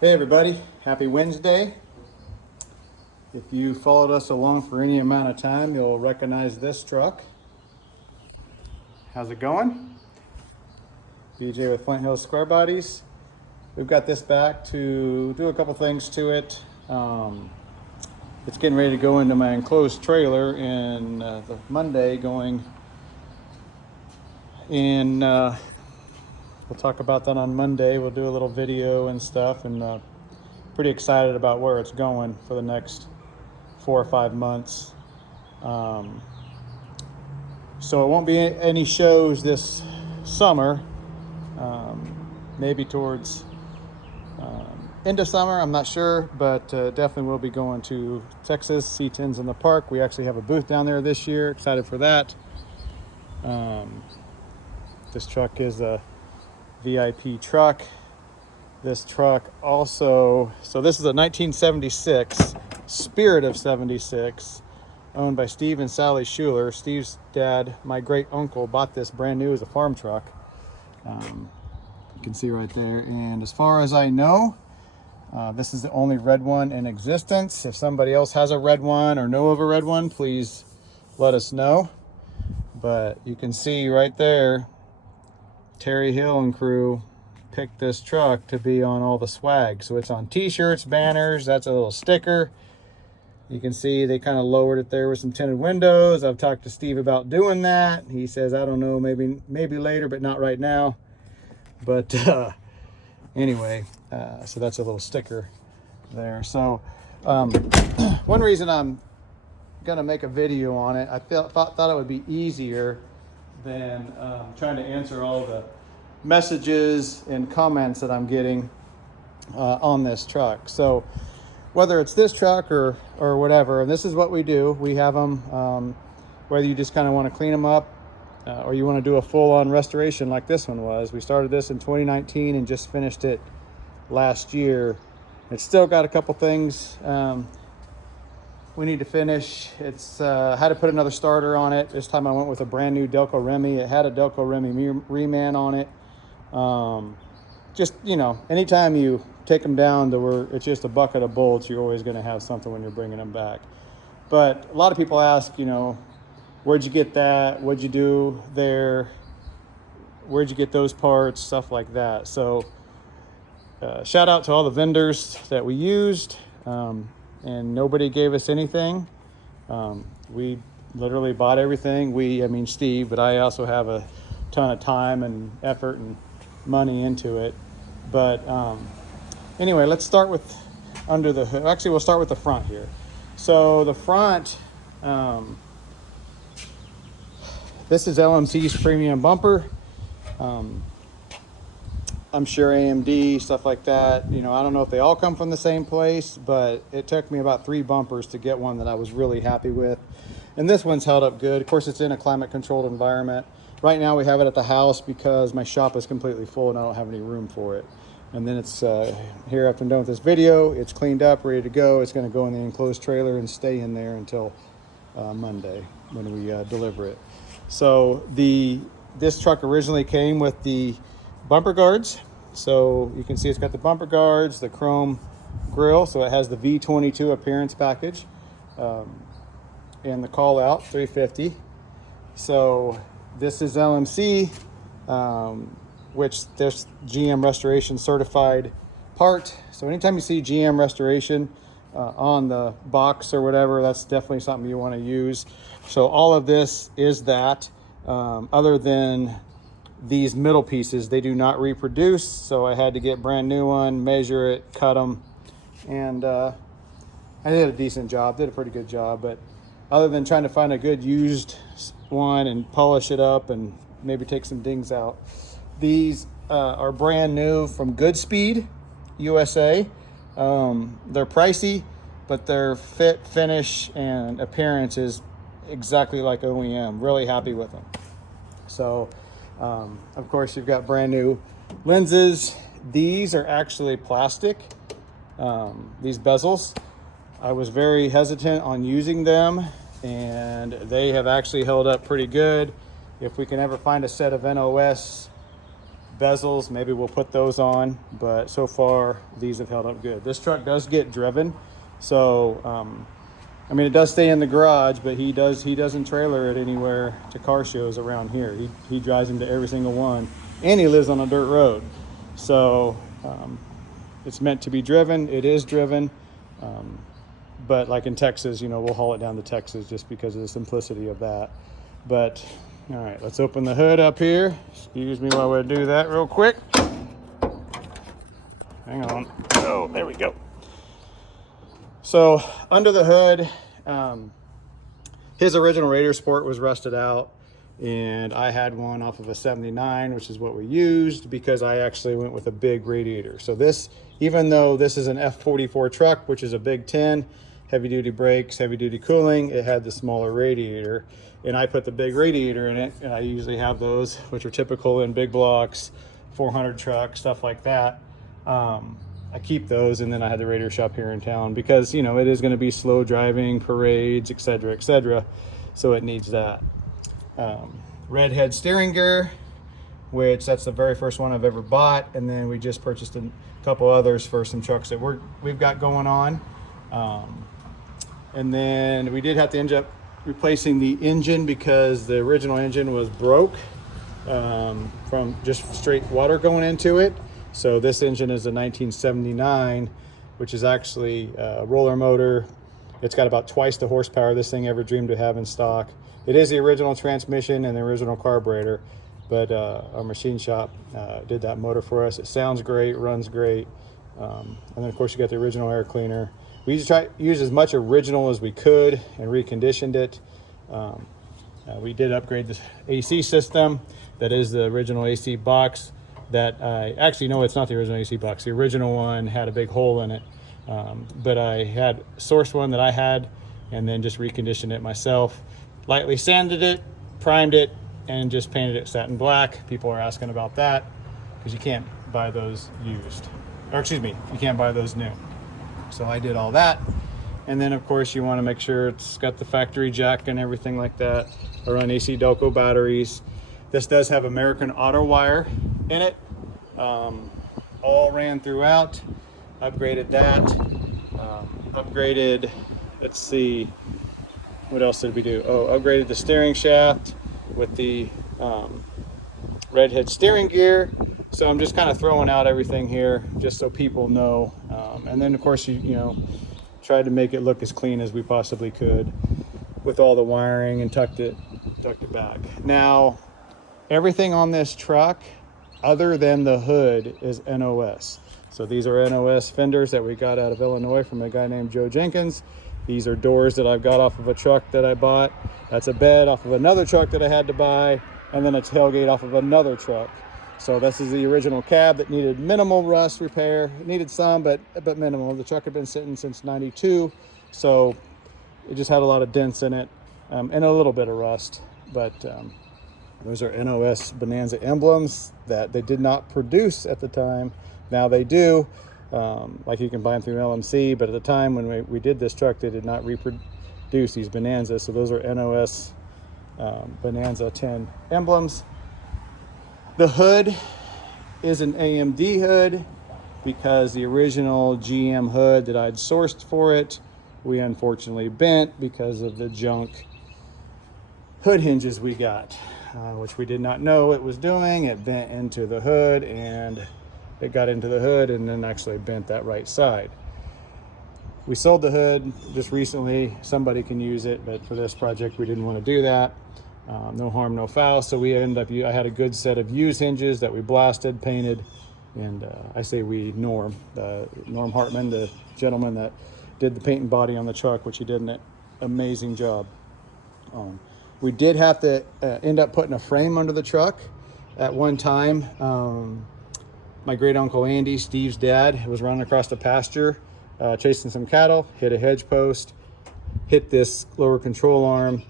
Hey everybody, happy Wednesday. If you followed us along for any amount of time, you'll recognize this truck. How's it going? BJ with Flint Hills Square Bodies. We've got this back to do a couple things to it. It's getting ready to go into my enclosed trailer in the Monday going in. We'll talk about that on Monday. We'll do a little video and stuff, and pretty excited about where it's going for the next 4 or 5 months. So it won't be any shows this summer. Maybe towards end of summer, I'm not sure, but definitely will be going to Texas, C10's in the park. We actually have a booth down there this year. Excited for that. This truck is a VIP truck. This truck also, so this is a 1976 Spirit of 76, owned by Steve and Sally Schuler. Steve's dad, my great uncle, bought this brand new as a farm truck. You can see right there. And as far as I know, this is the only red one in existence. If somebody else has a red one or know of a red one, please let us know. But you can see right there, Terry Hill and crew picked this truck to be on all the swag. So it's on t-shirts, banners, that's a little sticker. You can see they kind of lowered it there with some tinted windows. I've talked to Steve about doing that. He says, I don't know, maybe later, but not right now. But anyway, so that's a little sticker there. So one reason I'm gonna make a video on it, I thought it would be easier than trying to answer all the messages and comments that I'm getting on this truck. So whether it's this truck or whatever, and this is what we do, we have them, whether you just kind of want to clean them up or you want to do a full-on restoration like this one was. We started this in 2019 and just finished it last year. It's still got a couple things we need to finish. It's had to put another starter on it. This time I went with a brand new Delco Remy. It had a Delco Remy reman on it. Just, you know, anytime you take them down to where it's just a bucket of bolts, you're always going to have something when you're bringing them back. But a lot of people ask, you know, where'd you get that? What'd you do there? Where'd you get those parts? Stuff like that. So shout out to all the vendors that we used. And nobody gave us anything. We literally bought everything. I mean Steve, but I also have a ton of time and effort and money into it. But anyway, let's start with under the hood. Actually, we'll start with the front here. So the front, this is LMC's premium bumper. I'm sure AMD, stuff like that. You know, I don't know if they all come from the same place, but it took me about 3 bumpers to get one that I was really happy with. And this one's held up good. Of course, it's in a climate controlled environment. Right now we have it at the house because my shop is completely full and I don't have any room for it. And then it's here after I'm done with this video, it's cleaned up, ready to go. It's gonna go in the enclosed trailer and stay in there until Monday when we deliver it. So this truck originally came with the bumper guards. So you can see it's got the bumper guards, the chrome grille. So it has the V22 appearance package and the call out 350. So this is LMC, which this GM restoration certified part. So anytime you see GM restoration on the box or whatever, that's definitely something you want to use. So all of this is that, other than these middle pieces, they do not reproduce. So I had to get brand new one, measure it, cut them. And I did a decent job, did a pretty good job. But other than trying to find a good used one and polish it up and maybe take some dings out, these are brand new from Goodspeed USA. They're pricey, but their fit, finish, and appearance is exactly like OEM. Really happy with them. So of course you've got brand new lenses. These are actually plastic, these bezels. I was very hesitant on using them, and they have actually held up pretty good. If we can ever find a set of NOS bezels, maybe we'll put those on, but so far these have held up good. This truck does get driven, so I mean, it does stay in the garage, but he doesn't trailer it anywhere to car shows around here. He drives him to every single one, and he lives on a dirt road, so it's meant to be driven. It is driven, but like in Texas, you know, we'll haul it down to Texas just because of the simplicity of that. But all right, let's open the hood up here. Excuse me while we do that real quick. Hang on. Oh, there we go. So under the hood, his original Raider Sport was rusted out, and I had one off of a 79, which is what we used because I actually went with a big radiator. So this, even though this is an F44 truck, which is a big 10, heavy duty brakes, heavy duty cooling, it had the smaller radiator, and I put the big radiator in it, and I usually have those, which are typical in big blocks, 400 trucks, stuff like that. I keep those, and then I had the Raider shop here in town because, you know, it is going to be slow driving, parades, etc., so it needs that. Red head steering gear, which that's the very first one I've ever bought, and then we just purchased a couple others for some trucks that we've got going on. And then we did have to end up replacing the engine because the original engine was broke from just straight water going into it. So this engine is a 1979, which is actually a roller motor. It's got about twice the horsepower this thing ever dreamed to have in stock. It is the original transmission and the original carburetor, but our machine shop did that motor for us. It sounds great, runs great. And then of course you got the original air cleaner. We used to try to use as much original as we could and reconditioned it. We did upgrade the AC system. That is the original AC box that I actually, no, it's not the original AC box. The original one had a big hole in it. But I had sourced one that I had and then just reconditioned it myself. Lightly sanded it, primed it, and just painted it satin black. People are asking about that because you can't buy those used. Or excuse me, you can't buy those new. So I did all that. And then of course you want to make sure it's got the factory jack and everything like that. I run AC Delco batteries. This does have American Auto wire in it. All ran throughout. Upgraded that. Upgraded, let's see, what else did we do? Oh, upgraded the steering shaft with the redhead steering gear. So I'm just kind of throwing out everything here just so people know. And then of course you know, tried to make it look as clean as we possibly could with all the wiring and tucked it back. Now, everything on this truck other than the hood is NOS. So these are NOS fenders that we got out of Illinois from a guy named Joe Jenkins. These are doors that I've got off of a truck that I bought. That's a bed off of another truck that I had to buy, and then a tailgate off of another truck. So this is the original cab that needed minimal rust repair. It needed some, but minimal. The truck had been sitting since '92, so it just had a lot of dents in it and a little bit of rust. But those are NOS Bonanza emblems that they did not produce at the time. Now they do. Like you can buy them through LMC, but at the time when we did this truck, they did not reproduce these Bonanzas. So those are NOS Bonanza 10 emblems. The hood is an AMD hood because the original GM hood that I'd sourced for it, we unfortunately bent because of the junk hood hinges we got, which we did not know it was doing. It bent into the hood, and it got into the hood and then actually bent that right side. We sold the hood just recently. Somebody can use it, but for this project we didn't want to do that. No harm, no foul. So we ended up, I had a good set of used hinges that we blasted, painted, and I say we, Norm Hartman, the gentleman that did the paint and body on the truck, which he did an amazing job. We did have to end up putting a frame under the truck at one time. My great uncle Andy, Steve's dad, was running across the pasture, chasing some cattle, hit a hedge post, hit this lower control arm.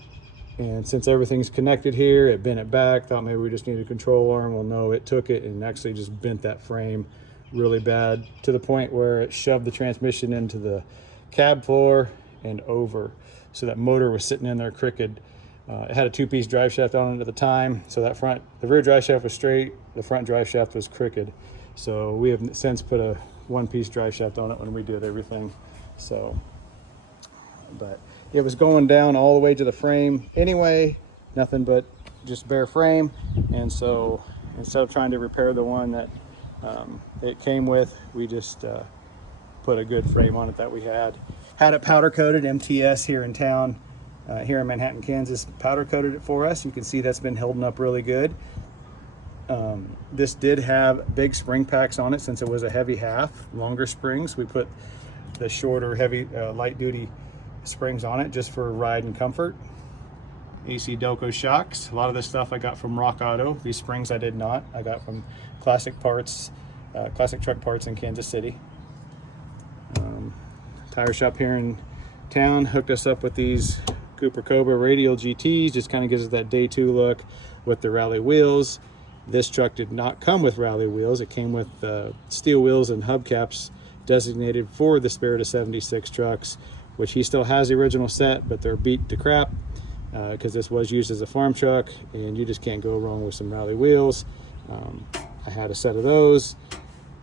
And since everything's connected here, it bent it back. Thought maybe we just needed a control arm. Well, no, it took it and actually just bent that frame really bad to the point where it shoved the transmission into the cab floor and over. So that motor was sitting in there crooked. It had a 2-piece drive shaft on it at the time, so the rear drive shaft was straight, the front drive shaft was crooked. So we have since put a 1-piece drive shaft on it when we did everything. So, but it was going down all the way to the frame anyway, nothing but just bare frame. And so instead of trying to repair the one that it came with, we just put a good frame on it that we had it powder coated. MTS here in town, here in Manhattan, Kansas, powder coated it for us. You can see that's been holding up really good. This did have big spring packs on it since it was a heavy half, longer springs. We put the shorter, heavy, light duty springs on it just for ride and comfort. AC Delco shocks. A lot of this stuff I got from Rock Auto. These springs I did not. I got from Classic Parts, Classic Truck Parts in Kansas City. Tire shop here in town hooked us up with these Cooper Cobra Radial GTs. Just kind of gives us that day 2 look with the rally wheels. This truck did not come with rally wheels. It came with steel wheels and hubcaps designated for the Spirit of 76 trucks, which he still has the original set, but they're beat to crap because this was used as a farm truck, and you just can't go wrong with some rally wheels. I had a set of those.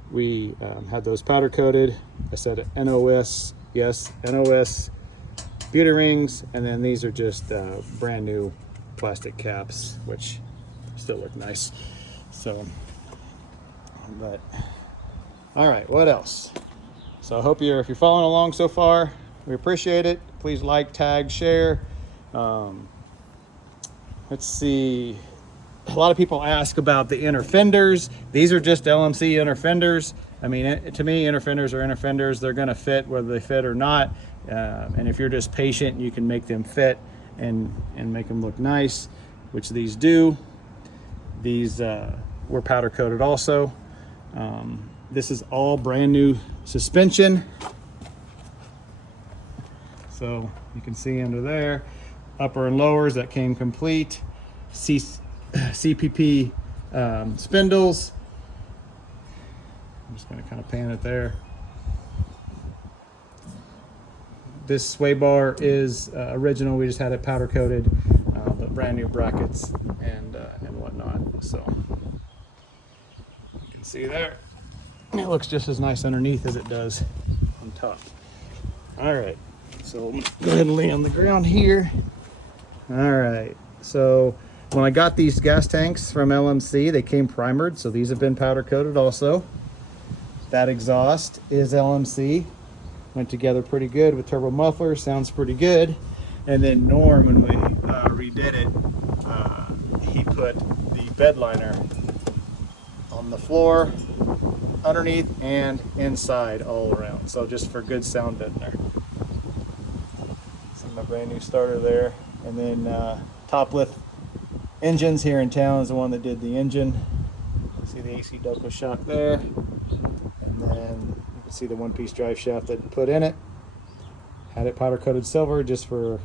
We had those powder coated. I said NOS, yes, NOS beauty rings, and then these are just brand new plastic caps, which still look nice. So, but all right, what else? So I hope if you're following along so far, we appreciate it. Please like, tag, share. Let's see. A lot of people ask about the inner fenders. These are just LMC inner fenders. I mean, to me, inner fenders are inner fenders. They're going to fit whether they fit or not. And if you're just patient, you can make them fit and make them look nice, which these do. These were powder coated also. This is all brand new suspension. So you can see under there, upper and lowers that came complete. CPP spindles. I'm just going to kind of pan it there. This sway bar is original. We just had it powder coated, but brand new brackets and whatnot. So you can see there, it looks just as nice underneath as it does on top. All right, so I'm gonna go ahead and lay on the ground here. All right, so when I got these gas tanks from LMC, they came primered, so these have been powder coated also. That exhaust is LMC. Went together pretty good with turbo muffler, sounds pretty good. And then Norm, when we redid it, he put the bed liner on the floor, underneath, and inside all around. So just for good sound in there. See my brand new starter there. And then Top Lift Engines here in town is the one that did the engine. See the AC Delco shock there. And then you can see the 1-piece drive shaft that put in it. Had it powder coated silver just for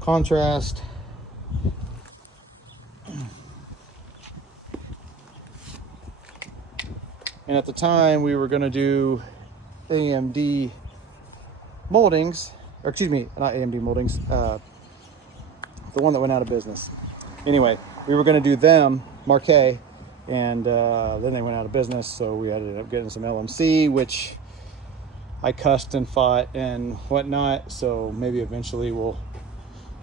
contrast. And at the time we were going to do AMD moldings, or excuse me, not AMD moldings, the one that went out of business. Anyway, we were going to do them, Marquet, and then they went out of business, so we ended up getting some LMC, which I cussed and fought and whatnot, so maybe eventually we'll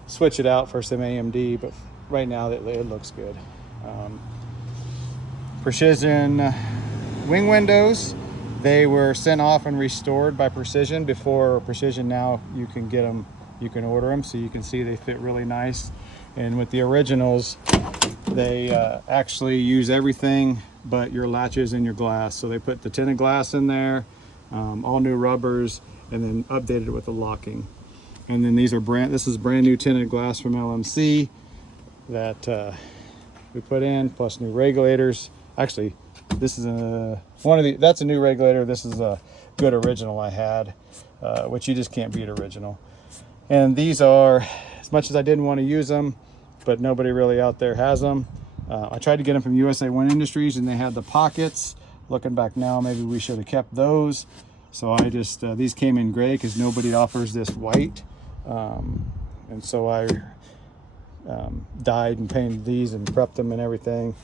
switch it out for some AMD, but right now it looks good. Precision wing windows, they were sent off and restored by Precision. Before Precision, now you can get them, you can order them, so you can see they fit really nice. And with the originals, they actually use everything but your latches and your glass. So they put the tinted glass in there, all new rubbers, and then updated it with the locking. And then these are this is brand new tinted glass from LMC that we put in, plus new regulators. Actually, this is that's a new regulator. This is a good original I had, which you just can't beat original. And these are, as much as I didn't want to use them, but nobody really out there has them. I tried to get them from USA One Industries, and they had the pockets. Looking back now, maybe we should have kept those. So I just, these came in gray because nobody offers this white. And so I dyed and painted these and prepped them and everything.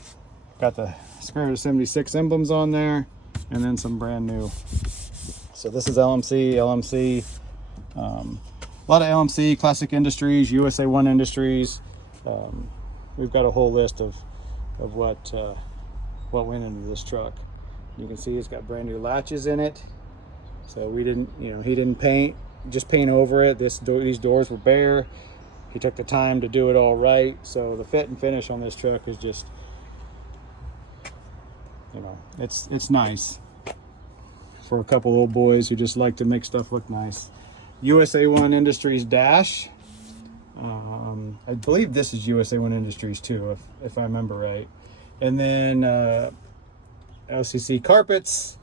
Got the Spirit of 76 emblems on there, and then some brand new. So this is LMC, a lot of LMC, Classic Industries, USA 1 Industries. We've got a whole list of what went into this truck. You can see it's got brand new latches in it. So we didn't, he didn't just paint over it. These doors were bare. He took the time to do it all right. So the fit and finish on this truck is just, it's nice for a couple old boys who just like to make stuff look nice. USA 1 Industries dash. I believe this is USA 1 Industries too, if I remember right. And then LCC carpets.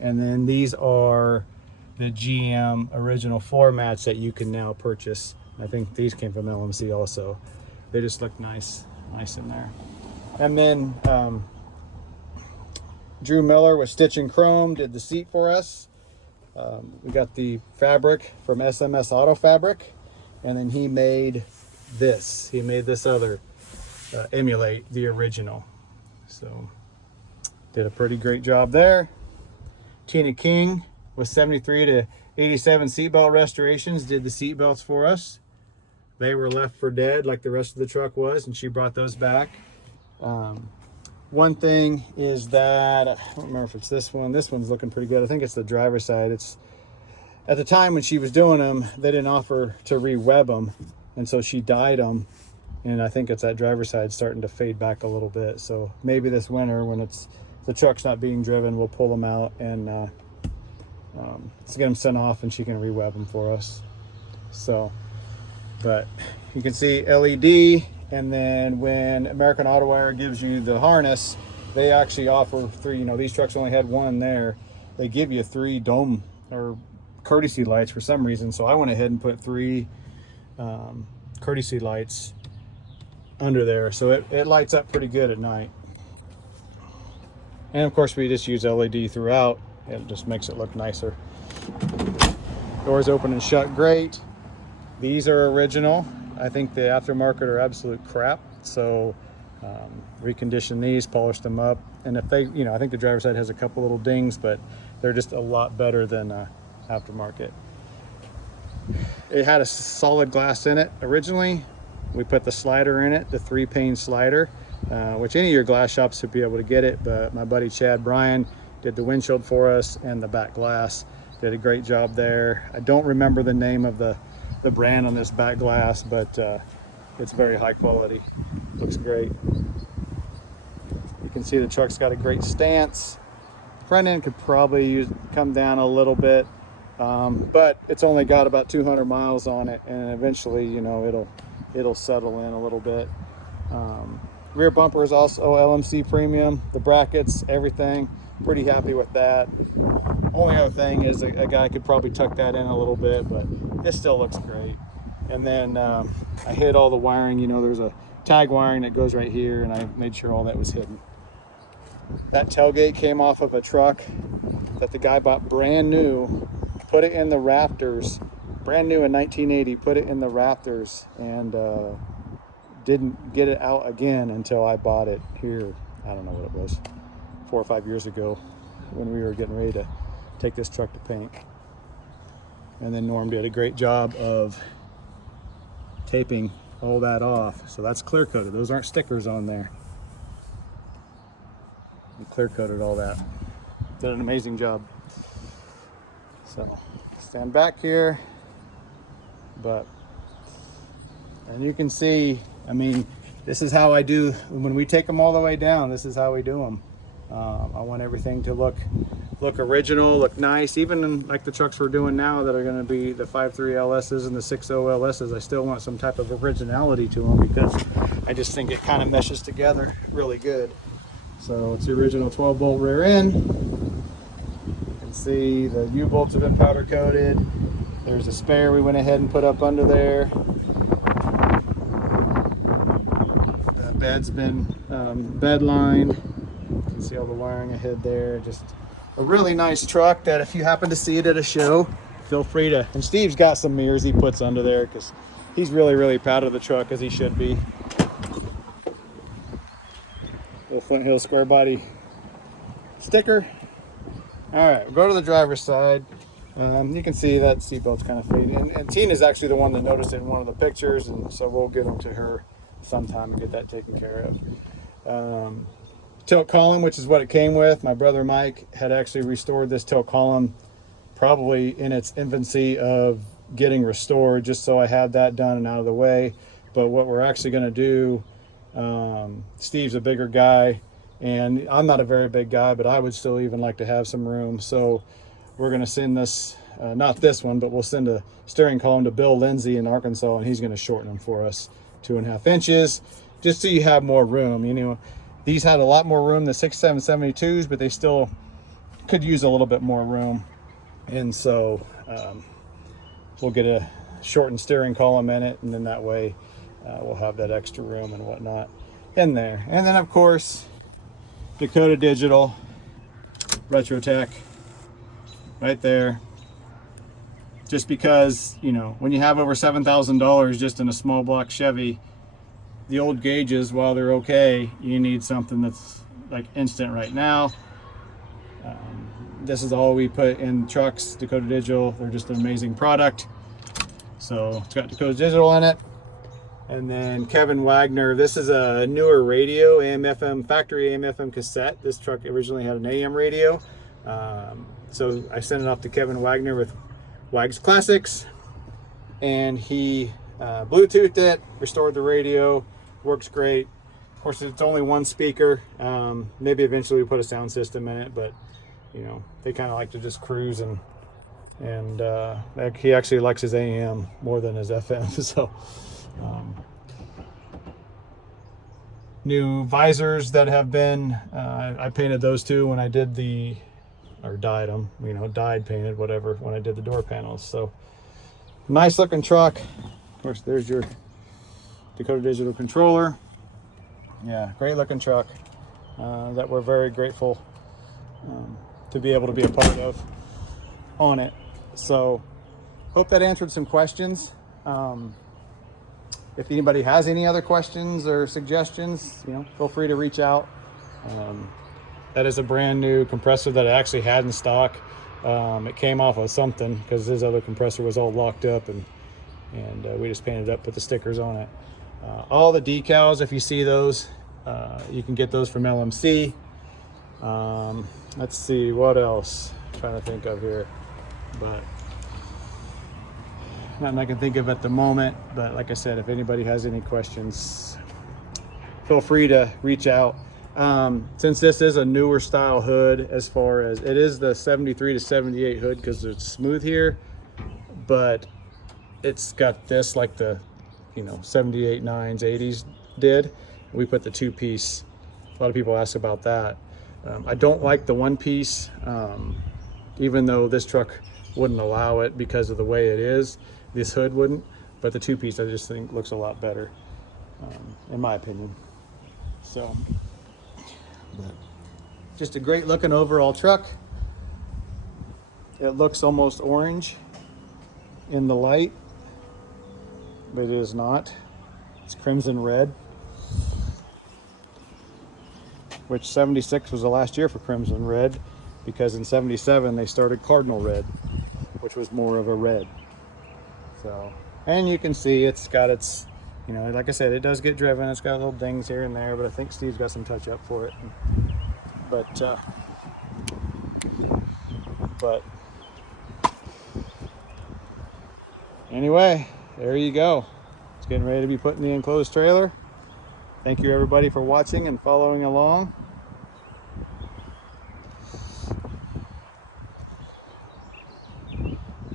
And then these are the GM original floor mats that you can now purchase. I think these came from LMC also. They just look nice in there. And then Drew Miller with Stitch and Chrome did the seat for us. We got the fabric from SMS Auto Fabric, and then he made this. He made this other emulate the original. So did a pretty great job there. Tina King with 73 to 87 seatbelt restorations did the seatbelts for us. They were left for dead like the rest of the truck was, and she brought those back. One thing is that, I don't remember if it's this one. This one's looking pretty good. I think it's the driver's side. It's at the time when she was doing them, they didn't offer to re-web them, and so she dyed them. And I think it's that driver's side starting to fade back a little bit. So maybe this winter, when the truck's not being driven, we'll pull them out and let's get them sent off, and she can re-web them for us. So, but you can see LED. And then when American Auto Wire gives you the harness, they actually offer 3, these trucks only had 1 there. They give you 3 dome or courtesy lights for some reason. So I went ahead and put 3 courtesy lights under there. So it lights up pretty good at night. And of course we just use LED throughout. It just makes it look nicer. Doors open and shut great. These are original. I think the aftermarket are absolute crap. So recondition these, polish them up. And if they, I think the driver's side has a couple little dings, but they're just a lot better than aftermarket. It had a solid glass in it originally. We put the slider in it, the 3-pane slider, which any of your glass shops should be able to get it. But my buddy Chad Bryan did the windshield for us and the back glass. Did a great job there. I don't remember the name of the brand on this back glass, but it's very high quality. Looks great. You can see the truck's got a great stance. Front end could probably come down a little bit, but it's only got about 200 miles on it, and eventually, it'll settle in a little bit. Rear bumper is also LMC premium. The brackets, everything, pretty happy with that. Only other thing is a guy could probably tuck that in a little bit, but this still looks great. And then I hid all the wiring. There's a tag wiring that goes right here, and I made sure all that was hidden. That tailgate came off of a truck that the guy bought brand new, put it in the rafters, brand new in 1980, put it in the rafters, and didn't get it out again until I bought it here. I don't know what it was, 4 or 5 years ago, when we were getting ready to take this truck to paint. And then Norm did a great job of taping all that off. So that's clear coated. Those aren't stickers on there. We clear coated all that. Did an amazing job. So stand back here, and you can see, this is how I do when we take them all the way down. This is how we do them. I want everything to look original, look nice. Even like the trucks we're doing now that are going to be the 5.3 LSs and the 6.0 LSs, I still want some type of originality to them, because I just think it kind of meshes together really good. So it's the original 12-bolt rear end. You can see the U-bolts have been powder coated. There's a spare we went ahead and put up under there. The bed's been bed lined. You can see all the wiring ahead there. Just a really nice truck that if you happen to see it at a show, feel free to, and Steve's got some mirrors he puts under there, because he's really, really proud of the truck, as he should be. Little Flint Hill square body sticker. All right, we'll go to the driver's side. You can see that seatbelt's kind of fading. And Tina's actually the one that noticed it in one of the pictures, and so we'll get them to her sometime and get that taken care of. Tilt column, which is what it came with. My brother Mike had actually restored this tilt column probably in its infancy of getting restored, just so I had that done and out of the way. But what we're actually going to do, Steve's a bigger guy, and I'm not a very big guy, but I would still even like to have some room. So we're going to send this, not this one, but we'll send a steering column to Bill Lindsay in Arkansas, and he's going to shorten them for us 2.5 inches, just so you have more room. You know, these had a lot more room than 6772s, but they still could use a little bit more room. And so we'll get a shortened steering column in it, and then that way we'll have that extra room and whatnot in there. And then, of course, Dakota Digital RetroTech right there. Just because, you know, when you have over $7,000 just in a small block Chevy, the old gauges, while they're okay, you need something that's like instant right now. This is all we put in trucks, Dakota Digital. They're just an amazing product. So it's got Dakota Digital in it. And then Kevin Wagner, this is a newer radio, AM FM, factory AM FM cassette. This truck originally had an AM radio. So I sent it off to Kevin Wagner with Wags Classics, and he Bluetoothed it, restored the radio, works great. Of course, it's only one speaker. Maybe eventually we put a sound system in it, but you know, they kind of like to just cruise, and he actually likes his AM more than his FM. So new visors that have been, I painted those too when I did dyed them, you know, painted, whatever, when I did the door panels. So nice looking truck. Of course, there's your Dakota Digital controller. Yeah, great looking truck that we're very grateful to be able to be a part of on it. So hope that answered some questions. If anybody has any other questions or suggestions, you know, feel free to reach out. That is a brand new compressor that I actually had in stock. It came off of something because his other compressor was all locked up, and we just painted it up, put the stickers on it. All the decals, if you see those, you can get those from LMC. Let's see what else I'm trying to think of here, but nothing I can think of at the moment. But like I said, if anybody has any questions, feel free to reach out. Since this is a newer style hood, as far as it is the 73 to 78 hood, because it's smooth here, but it's got this like the, you know, 78 9s 80s did. We put the 2-piece. A lot of people ask about that. I don't like the 1-piece, even though this truck wouldn't allow it because of the way it is. This hood wouldn't, but the 2-piece I just think looks a lot better, in my opinion. So, but just a great looking overall truck. It looks almost orange in the light, but it is not. It's crimson red, which 76 was the last year for crimson red, because in 77 they started cardinal red, which was more of a red. So, and you can see it's got its, you know, like I said, it does get driven. It's got little dings here and there, but I think Steve's got some touch up for it. But anyway, there you go. It's getting ready to be put in the enclosed trailer. Thank you everybody for watching and following along.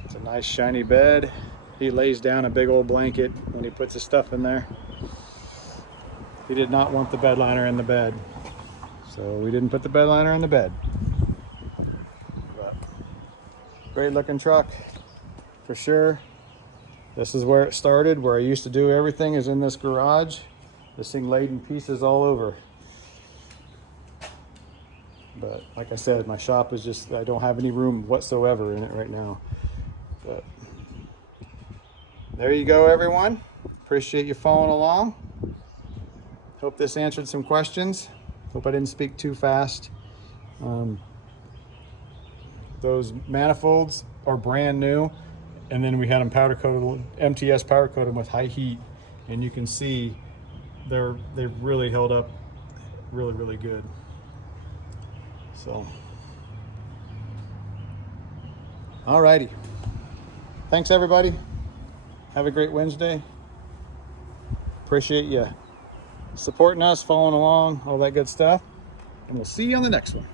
It's a nice shiny bed. He lays down a big old blanket when he puts his stuff in there. He did not want the bed liner in the bed, so we didn't put the bed liner in the bed. But great looking truck for sure. This is where it started, where I used to do everything, is in this garage. This thing laid in pieces all over. But like I said, my shop is just, I don't have any room whatsoever in it right now. But there you go, everyone. Appreciate you following along. Hope this answered some questions. Hope I didn't speak too fast. Those manifolds are brand new, and then we had them powder coated, MTS powder coated with high heat, and you can see they've really held up really good. So alrighty, thanks everybody. Have a great Wednesday. Appreciate you supporting us, following along, all that good stuff, and we'll see you on the next one.